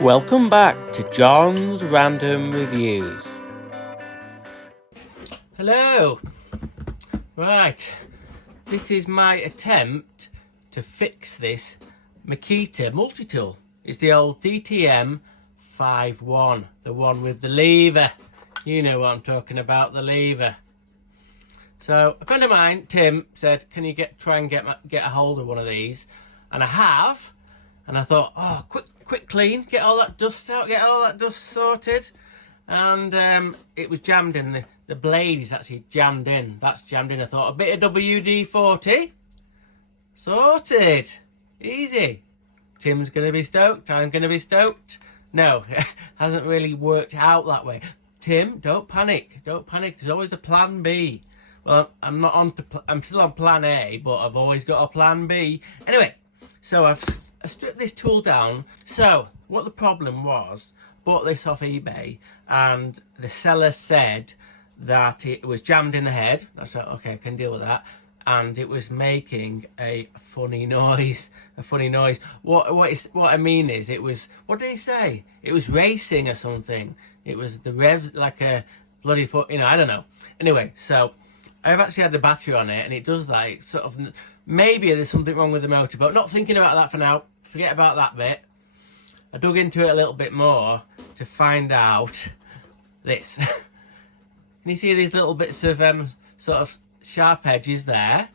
Welcome back to John's Random Reviews. Hello. Right, this is my attempt to fix this MAKITA multi-tool. It's the old DTM51, the one with the lever. You know what I'm talking about, the lever. So a friend of mine, Tim, said, can you try and get a hold of one of these? And I have. And I thought, oh, quick clean, get all that dust out, get all that dust sorted. And it was jammed in. The blade is actually jammed in. That's jammed in. I thought, a bit of WD-40. Sorted. Easy. Tim's going to be stoked. I'm going to be stoked. No, it hasn't really worked out that way. Tim, don't panic. Don't panic. There's always a plan B. Well, I'm still on plan A, but I've always got a plan B. Anyway, so I stripped this tool down. So what the problem was, bought this off eBay, and the seller said that it was jammed in the head. I said, okay, I can deal with that. And it was making a funny noise. What I mean is, it was, what did he say? It was racing or something. It was the revs, like a bloody foot, I don't know. Anyway, so I've actually had the battery on it, and it does that. It's sort of, maybe there's something wrong with the motor, but not thinking about that for now. Forget about that bit. I dug into it a little bit more to find out this. Can you see these little bits of sort of sharp edges there?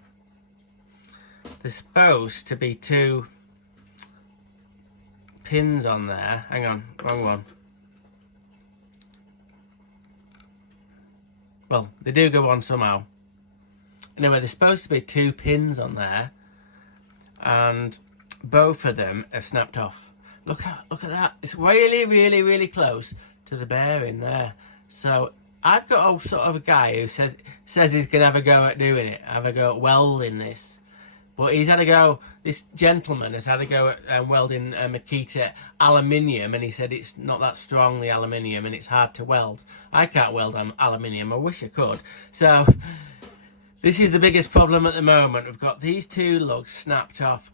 There's supposed to be 2 pins on there. Hang on, wrong one. Well, they do go on somehow. Anyway, there's supposed to be 2 pins on there, and both of them have snapped off. Look at that. It's really close to the bearing there. So I've got a sort of a guy who says he's gonna have a go at doing it, have a go at welding this. But he's had a go. This gentleman has had a go at welding MAKITA aluminium, and he said it's not that strong, the aluminium, and it's hard to weld. I can't weld aluminium. I wish I could. So this is the biggest problem at the moment. We've got these 2 lugs snapped off.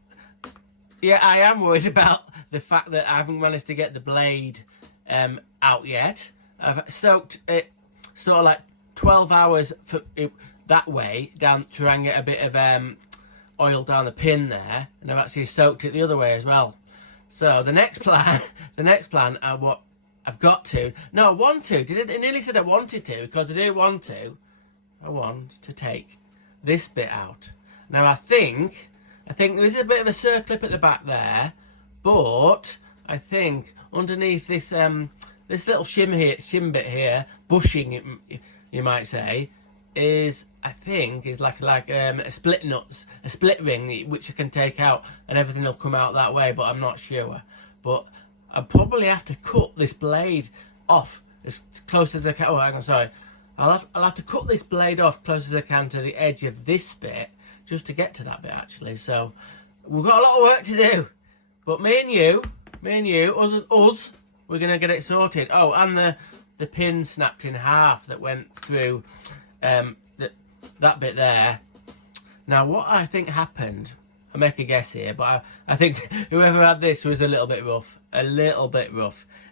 Yeah, I am worried about the fact that I haven't managed to get the blade out yet. I've soaked it sort of like 12 hours that way down to try and get a bit of oil down the pin there, and I've actually soaked it the other way as well. So the next plan, what I've got to, no, I want to. I nearly said I wanted to, because I do want to. I want to take this bit out. Now I think there is a bit of a circlip at the back there, but I think underneath this this little shim bit here, bushing you might say, is like a split ring which I can take out, and everything will come out that way, but I'm not sure. But I'll probably have to cut this blade off as close as I can. Oh, hang on, sorry. I'll have to cut this blade off close as I can to the edge of this bit, just to get to that bit actually. So we've got a lot of work to do, but me and you, us, we're gonna get it sorted. Oh, and the pin snapped in half that went through that bit there. Now what I think happened, I make a guess here, but I think whoever had this was a little bit rough.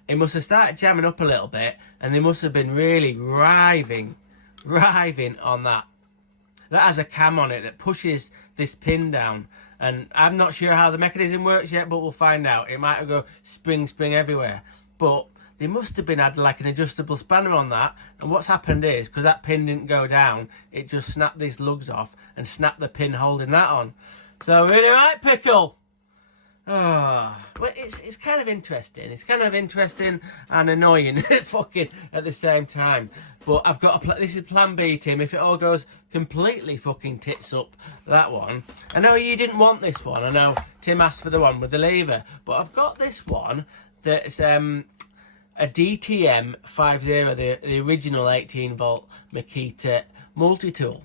It must have started jamming up a little bit, and they must have been really riving on that. That has a cam on it that pushes this pin down, and I'm not sure how the mechanism works yet, but we'll find out. It might have go spring everywhere, but they must have had like an adjustable spanner on that, and what's happened is, because that pin didn't go down, it just snapped these lugs off and snapped the pin holding that on. So really right, Pickle? Oh, well, it's kind of interesting. It's kind of interesting and annoying fucking at the same time. But I've got this is plan B, Tim. If it all goes completely fucking tits up, that one. I know you didn't want this one. I know Tim asked for the one with the lever, but I've got this one that's a DTM50, the original 18 volt MAKITA multi-tool.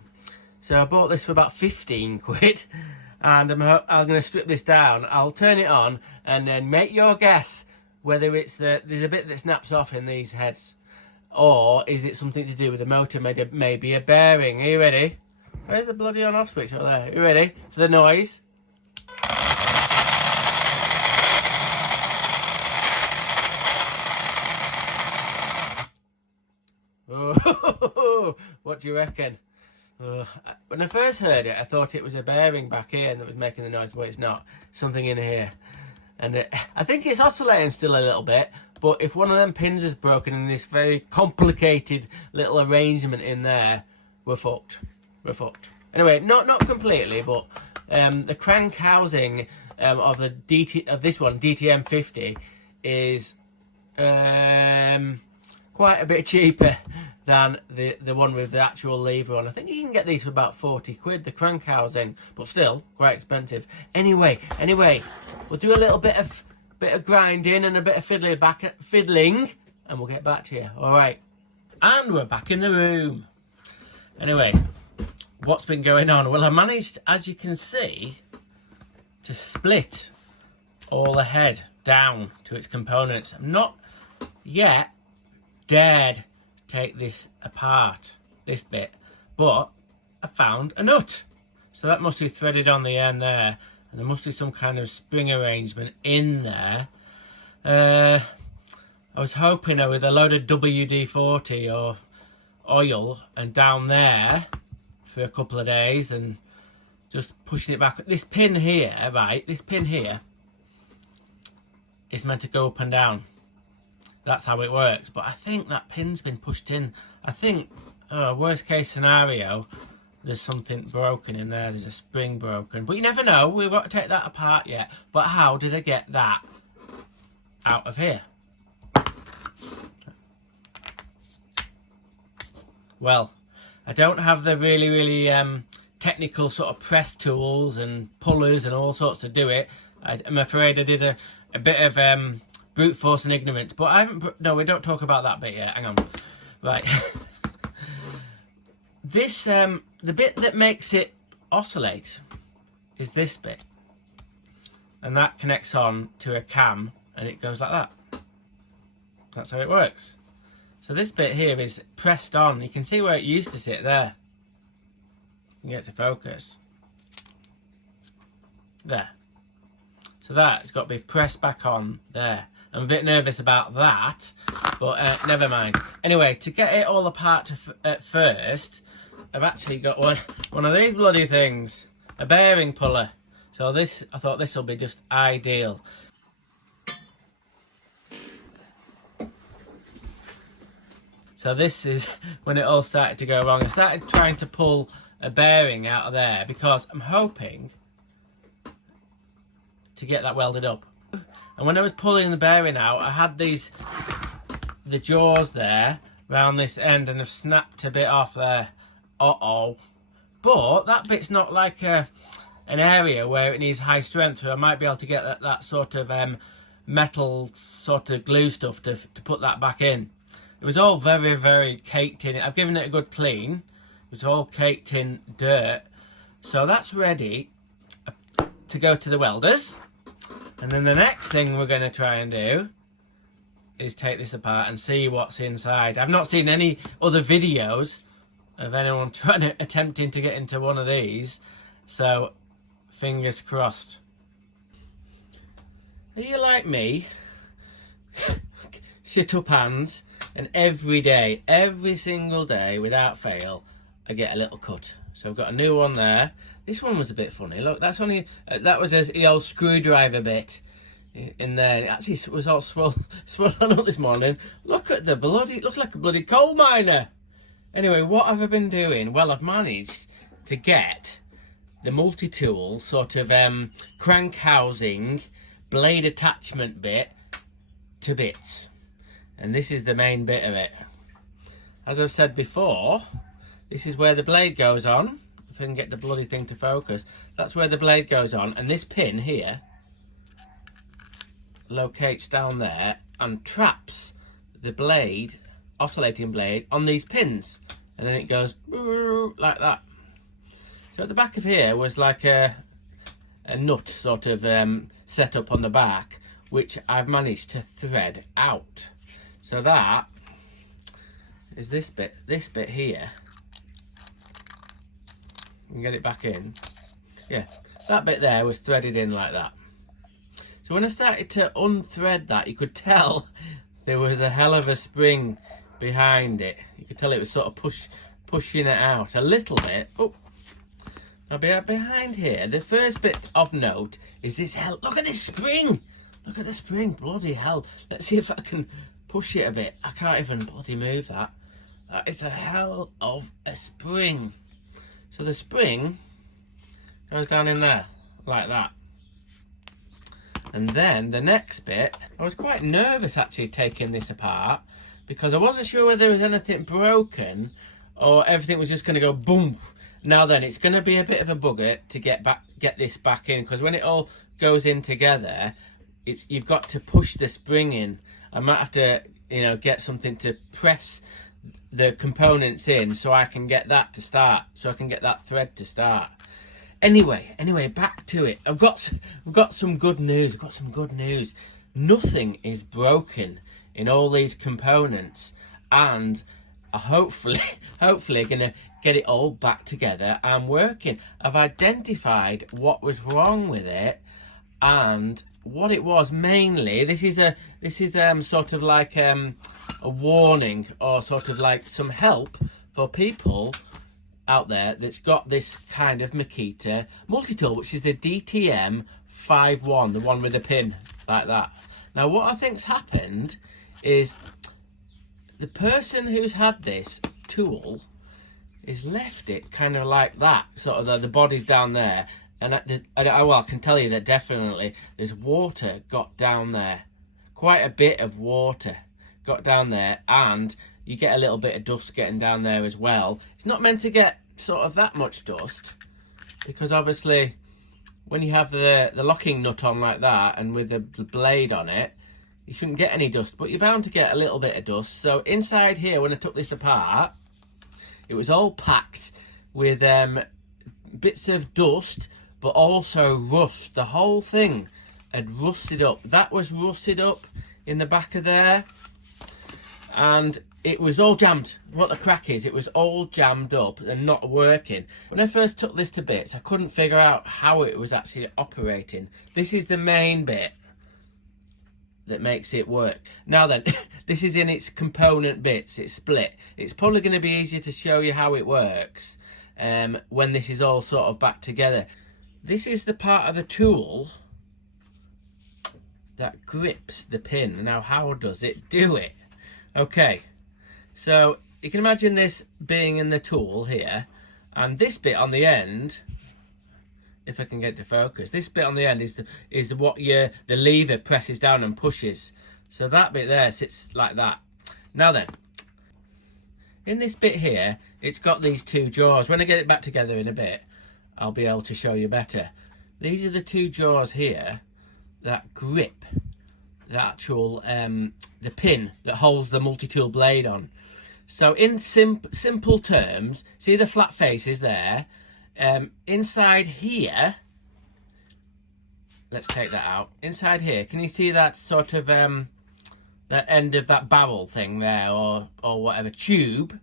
So I bought this for about 15 quid. And I'm going to strip this down. I'll turn it on and then make your guess whether it's there's a bit that snaps off in these heads, or is it something to do with the motor, maybe a bearing. Are you ready? Where's the bloody on off switch up there? Are you ready for the noise? What do you reckon? When I first heard it, I thought it was a bearing back here that was making the noise, but it's not. Something in here. And I think it's oscillating still a little bit, but if one of them pins is broken in this very complicated little arrangement in there, we're fucked. We're fucked. Anyway, not completely, but the crank housing of this one, DTM50, is quite a bit cheaper than the one with the actual lever on. I think you can get these for about 40 quid, the crank housing, but still quite expensive. Anyway, we'll do a little bit of grinding and a bit of fiddling, and we'll get back to you. All right, and we're back in the room. Anyway, what's been going on? Well, I managed, as you can see, to split all the head down to its components. I'm not yet dared take this apart, this bit, but I found a nut. So that must be threaded on the end there, and there must be some kind of spring arrangement in there. I was hoping with a load of WD-40 or oil and down there for a couple of days and just pushing it back. This pin here, right, this pin here is meant to go up and down. That's how it works, but I think that pin's been pushed in. I think, worst case scenario, there's something broken in there. There's a spring broken, but you never know. We've got to take that apart yet. But how did I get that out of here? Well, I don't have the really technical sort of press tools and pullers and all sorts to do it. I'm afraid I did a bit of brute force and ignorance, but I haven't. No, we don't talk about that bit yet. Hang on. Right. This the bit that makes it oscillate is this bit, and that connects on to a cam, and it goes like that. That's how it works. So this bit here is pressed on. You can see where it used to sit there. You can get to focus. There. So that's got to be pressed back on there. I'm a bit nervous about that, but never mind. Anyway, to get it all apart at first, I've actually got one of these bloody things, a bearing puller. So this, I thought this will be just ideal. So this is when it all started to go wrong. I started trying to pull a bearing out of there because I'm hoping to get that welded up. And when I was pulling the bearing out, I had the jaws there around this end, and I've snapped a bit off there. Uh-oh. But that bit's not like an area where it needs high strength, so I might be able to get that sort of metal sort of glue stuff to put that back in. It was all very caked in. I've given it a good clean. It was all caked in dirt. So that's ready to go to the welders. And then the next thing we're going to try and do is take this apart and see what's inside. I've not seen any other videos of anyone attempting to get into one of these, so fingers crossed. Are you like me? Shit up hands, and every single day without fail, I get a little cut. So I've got a new one there. This one was a bit funny. Look, that's only that was the old screwdriver bit in there. It actually was all swollen up this morning. Look at the bloody, it looks like a bloody coal miner. Anyway, what have I been doing? Well, I've managed to get the multi-tool sort of crank housing blade attachment bit to bits, and this is the main bit of it. As I've said before, this is where the blade goes on. If I can get the bloody thing to focus, that's where the blade goes on, and this pin here locates down there and traps the blade, oscillating blade, on these pins, and then it goes like that. So at the back of here was like a nut sort of set up on the back, which I've managed to thread out. So that is this bit here. And get it back in. Yeah, that bit there was threaded in like that. So when I started to unthread that, you could tell there was a hell of a spring behind it. You could tell it was sort of pushing it out a little bit. Oh, now behind here, the first bit of note is this hell. Look at this spring. Look at the spring. Bloody hell. Let's see if I can push it a bit. I can't even bloody move that. That is a hell of a spring. So the spring goes down in there like that. And then the next bit, I was quite nervous actually taking this apart because I wasn't sure whether there was anything broken or everything was just going to go boom. Now then, it's going to be a bit of a bugger to get this back in, because when it all goes in together, you've got to push the spring in. I might have to, get something to press the components in so I can get that to start, so I can get that thread to start. Anyway, back to it. We've got some good news. We've got some good news. Nothing is broken in all these components, and hopefully gonna get it all back together and working. I've identified what was wrong with it and what it was mainly. This is sort of like a warning, or sort of like some help for people out there that's got this kind of MAKITA multi-tool, which is the DTM51, the one with the pin like that. Now what I think's happened is the person who's had this tool is left it kind of like that, sort of the body's down there, and I can tell you that definitely there's water got down there, quite a bit of water got down there, and you get a little bit of dust getting down there as well. It's not meant to get sort of that much dust, because obviously when you have the locking nut on like that and with the blade on it, you shouldn't get any dust, but you're bound to get a little bit of dust. So inside here, when I took this apart, it was all packed with bits of dust, but also rust. The whole thing had rusted up. That was rusted up in the back of there, and it was all jammed. What the crack is, it was all jammed up and not working. When I first took this to bits, I couldn't figure out how it was actually operating. This is the main bit that makes it work. Now then, this is in its component bits. It's split. It's probably going to be easier to show you how it works when this is all sort of back together. This is the part of the tool that grips the pin. Now, how does it do it? Okay, so you can imagine this being in the tool here, and this bit on the end, if I can get it to focus, this bit on the end is what the lever presses down and pushes. So that bit there sits like that. Now then, in this bit here, it's got these two jaws. When I get it back together in a bit, I'll be able to show you better. These are the two jaws here that grip the actual the pin that holds the multi-tool blade on. So in simple terms, see the flat faces there? Inside here, let's take that out. Inside here, can you see that sort of that end of that barrel thing there, or whatever tube?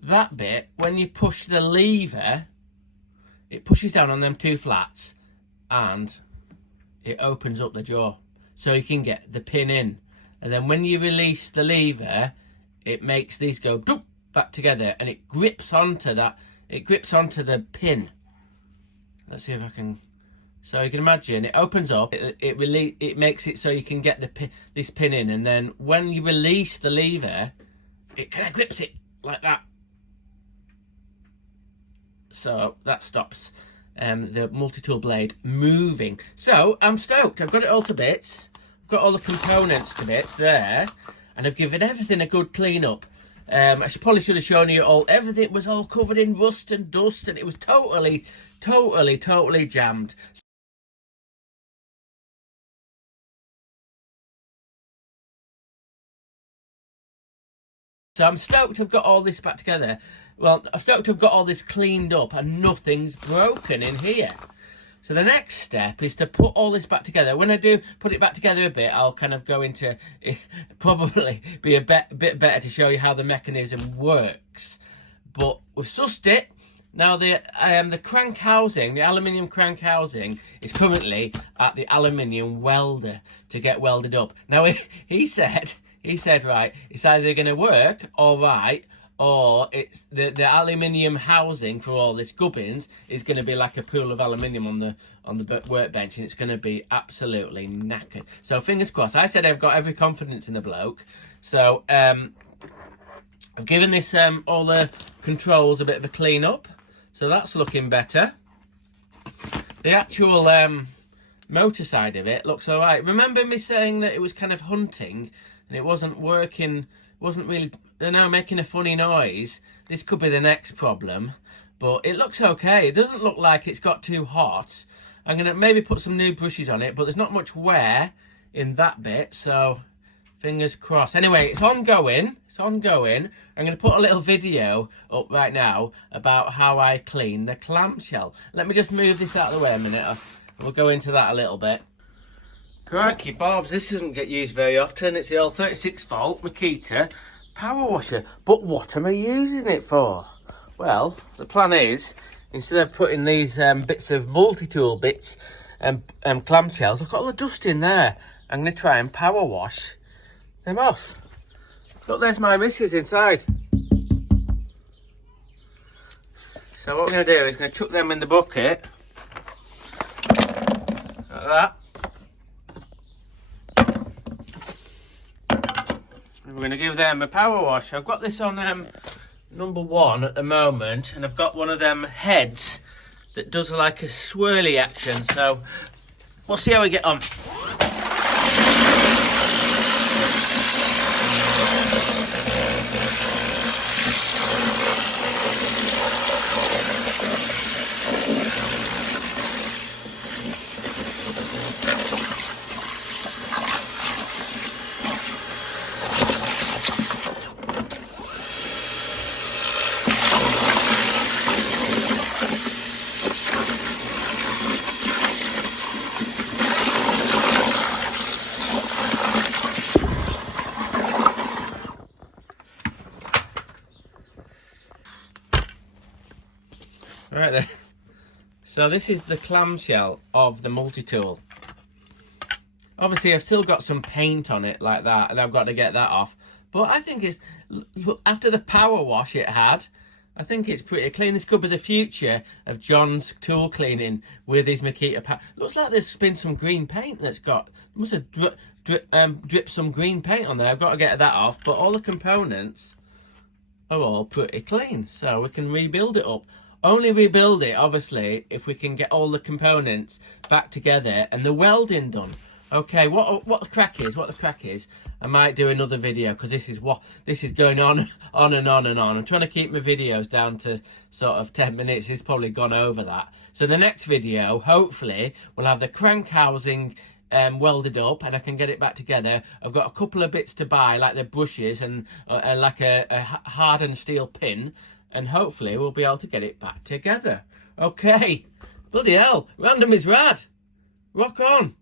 That bit, when you push the lever, it pushes down on them two flats and it opens up the jaw so you can get the pin in. And then when you release the lever, it makes these go doop, back together, and it grips onto that. It grips onto the pin. Let's see if I can. So you can imagine it opens up. It makes it so you can get this pin in, and then when you release the lever, it kind of grips it like that. So that stops the multi-tool blade moving. So I'm stoked. I've got it all to bits. I've got all the components to bits there, and I've given everything a good clean up. I probably should have shown you all. Everything was all covered in rust and dust, and it was totally jammed. So I'm stoked I've got all this back together. Well, I'm stoked I've got all this cleaned up and nothing's broken in here. So the next step is to put all this back together. When I do put it back together a bit, I'll kind of go into, probably be a bit better to show you how the mechanism works. But we've sussed it. Now the crank housing, the aluminium crank housing, is currently at the aluminium welder to get welded up. Now he said he said, right, it's either going to work all right, or it's the aluminium housing for all this gubbins is going to be like a pool of aluminium on the workbench, and it's going to be absolutely knackered. So fingers crossed. I said I've got every confidence in the bloke. So I've given this all the controls a bit of a clean up, so that's looking better. The actual motor side of it looks all right. Remember me saying that it was kind of hunting and it wasn't working, wasn't really, they're now making a funny noise. This could be the next problem, but it looks okay. It doesn't look like it's got too hot. I'm going to maybe put some new brushes on it, but there's not much wear in that bit, so fingers crossed. Anyway, it's ongoing. It's ongoing. I'm going to put a little video up right now about how I clean the clamshell. Let me just move this out of the way a minute. We'll go into that a little bit. Crikey Bobs, this doesn't get used very often. It's the old 36 volt MAKITA power washer. But what am I using it for? Well, the plan is, instead of putting these bits of multi-tool bits and clamshells, look at all the dust in there. I'm going to try and power wash them off. Look, there's my missus inside. So what we're going to do is going to chuck them in the bucket. Like that. And we're going to give them a power wash. I've got this on number 1 at the moment, and I've got one of them heads that does like a swirly action, so we'll see how we get on. Right then, so this is the clamshell of the multi-tool. Obviously I've still got some paint on it like that, and I've got to get that off, but I think it's, after the power wash it had, I think it's pretty clean. This could be the future of John's tool cleaning with his MAKITA. Looks like there's been some green paint that's got, must have dripped some green paint on there. I've got to get that off, but all the components are all pretty clean, so we can rebuild it up. Only rebuild it, obviously, if we can get all the components back together and the welding done. Okay, what the crack is, I might do another video, because this is going on and on and on. I'm trying to keep my videos down to sort of 10 minutes. It's probably gone over that. So the next video, hopefully, will have the crank housing welded up, and I can get it back together. I've got a couple of bits to buy, like the brushes and like a hardened steel pin, and hopefully we'll be able to get it back together. Okay, bloody hell, random is rad. Rock on.